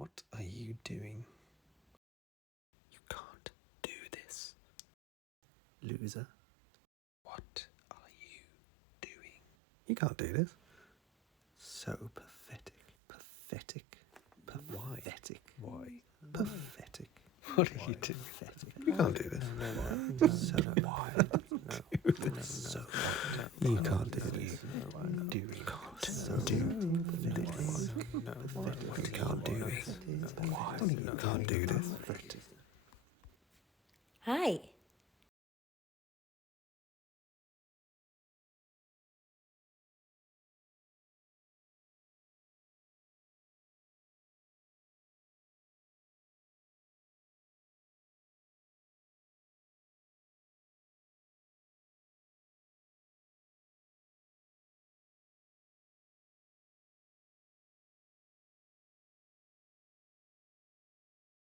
What are you doing? You can't do this. Loser. What are you doing? You can't do this. So pathetic. Pathetic. Pathetic. Why? Pathetic. What are you doing? Pathetic. You can't do this. So why? So you can't do this. You can't do this. You can't do this. You can't do this. Hi.